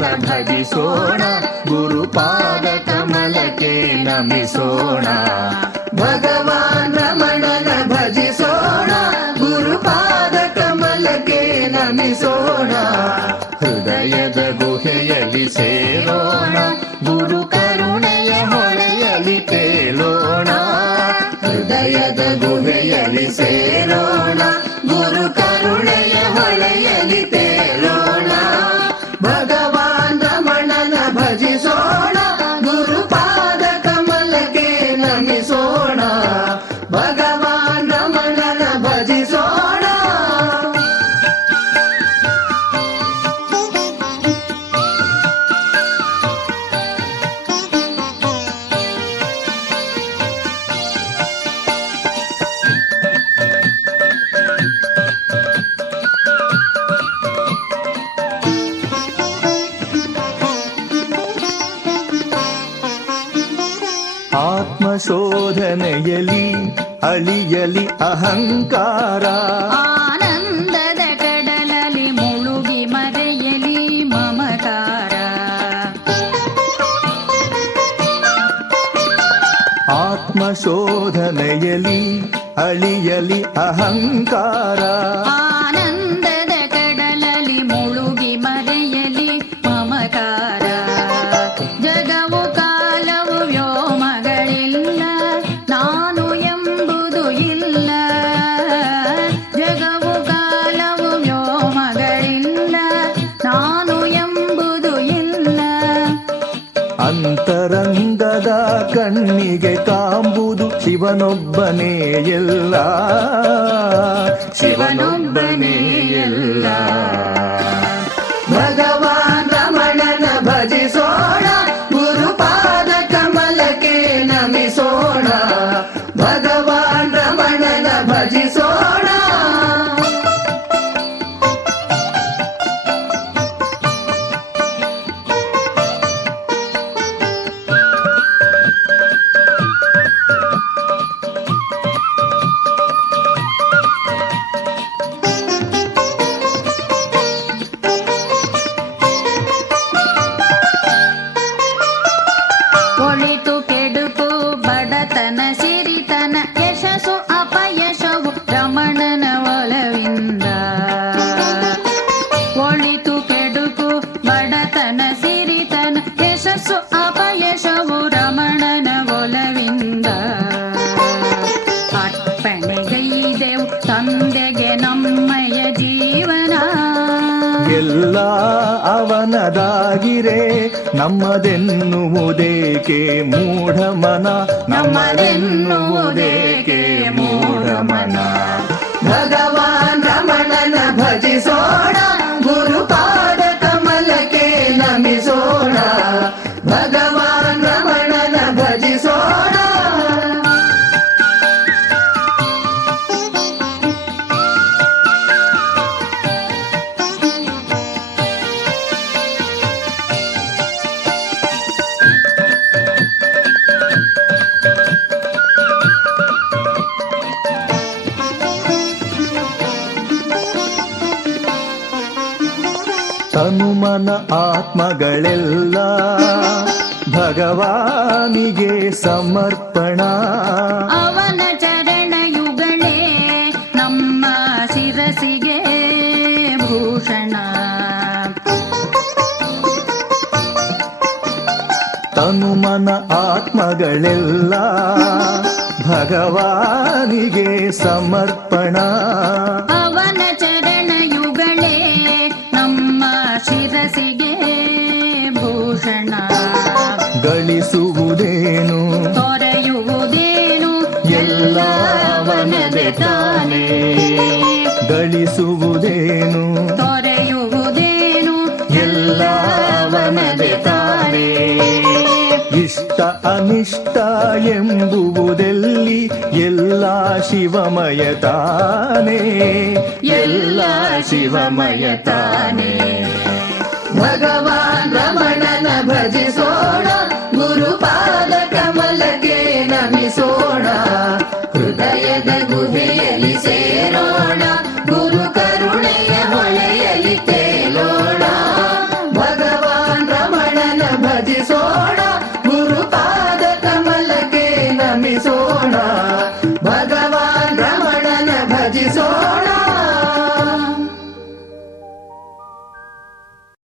ರಮಣನ ಭಜಿಸೋಣ, ಗುರುಪಾದ ಕಮಲಕ್ಕೆ ನಮಿಸೋಣ. ಭಗವಾನ್ ರಮಣನ ಭಜಿಸೋಣ, ಗುರುಪಾದ ಕಮಲಕ್ಕೆ ನಮಿಸೋಣ. ಹೃದಯದ ಗುಹೆಯಲ್ಲಿ ಸೇರೋಣ, ಗುರು ಕರುಣೆಯ ಹೊಳೆಯಲಿ ತೇಲೋಣ. ಹೃದಯದ ಗುಹೆಯಲ್ಲಿ ಸೇರೋಣ, ಗುರು ಕರುಣೆಯ ಹೊಳೆಯಲಿ ತೇಲೋಣ. ಭಗವಾನ್ ರಮಣನ ಭಜಿಸೋಣ, ಗುರುಪಾದ ಕಮಲಕ್ಕೆ ನಮಿಸೋಣ. ಭಗವಾನ್ ರಮಣನ ಭಜಿಸೋಣ. ಆತ್ಮಶೋಧನೆಯಲಿ ಅಳಿಯಲಿ ಅಹಂಕಾರ, ಆನಂದದ ಕಡಲಲ್ಲಿ ಮುಳುಗಿ ಮರೆಯಲಿ ಮಮಕಾರ. ಆತ್ಮಶೋಧನೆಯಲಿ ಅಳಿಯಲಿ ಅಹಂಕಾರ, ಆನಂದದ ಕಡಲಲ್ಲಿ ಮುಳುಗಿ ಮರೆಯಲಿ ಮಮಕಾರ. ಜಗವು ಕಾಲವು ವ್ಯೋಮಗಳಿಲ್ಲ, ನಾನು ಎಂಬುದು ಇಲ್ಲ. ಜಗವು ಕಾಲವು ವ್ಯೋಮಗಳಿಲ್ಲ, ನಾನು ಎಂಬುದು ಇಲ್ಲ. ಅಂತರಂಗದ ಕಣ್ಣಿಗೆ ಕಾಂಬುದು ಶಿವನೊಬ್ಬನೇ ಎಲ್ಲ, ಶಿವನೊಬ್ಬನೇ ಎಲ್ಲ. ಭಗವಾನ್ ರಮಣನ ಭಜಿಸೋಣ, ಗುರುಪಾದ ಕಮಲಕ್ಕೆ ನಮಿಸೋಣ. ಭಗವಾನ್ ರಮಣನ ಭಜಿಸೋಣ. ಒಳಿತು ಕೆಡುಕು ಬಡತನ ಸಿರಿತನ ಯಶಸ್ಸು ಅಪಯಶವು ರಮಣನ ಒಲವಿಂದ. ಒಳಿತು ಕೆಡುಕು ಬಡತನ ಸಿರಿತನ ಯಶಸ್ಸು ಅಪಯಶವು ರಮಣನ ಒಲವಿಂದ. ಅರ್ಪಣೆಗೈದೆವು ತಂದೆಗೆ ನಮ್ಮಯ ಜೀವನ. ಎಲ್ಲ ಅವನದಾಗಿರೆ ನಮ್ಮದೆನ್ನುವುದೇಕೆ ಮೂಢಮನ, ನಮ್ಮದೆನ್ನುವುದೇಕೆ ಮೂಢಮನ. ಭಗವಾನ್ ರಮಣನ ಭಜಿಸೋಣ, ಗುರುಪಾದ ಕಮಲಕ್ಕೆ ನಮಿಸೋಣ. ಭಗವಾನ್ ರಮಣನ ಭಜಿಸೋಣ. ತನುಮನ ಆತ್ಮಗಳೆಲ್ಲ ಭಗವಾನಿಗೆ ಸಮರ್ಪಣ. ಅವನ ಚರಣಯುಗಳೇ ನಮ್ಮ ಶಿರಸಿಗೆ ಭೂಷಣ. ತನುಮನ ಆತ್ಮಗಳೆಲ್ಲ ಭಗವಾನಿಗೆ ಸಮರ್ಪಣ. ಅವನ ಚರಣಯುಗಳೇ ನಮ್ಮ ಶಿರಸಿಗೆ ಭೂಷಣ. ಗಳಿಸುವುದೇನು ತೊರೆಯುವುದೇನು ಎಲ್ಲ ಅವನದೇ ತಾನೇ. ಗಳಿಸುವುದೇನು ತೊರೆಯುವುದೇನು ಎಲ್ಲ ಅವನದೇ ತಾನೇ. ಇಷ್ಟ ಅನಿಷ್ಟ ಎಂಬುವುದೆಲ್ಲಿ ಎಲ್ಲ ಶಿವಮಯ ತಾನೇ, ಎಲ್ಲ ಶಿವಮಯ ತಾನೇ. ಭಗ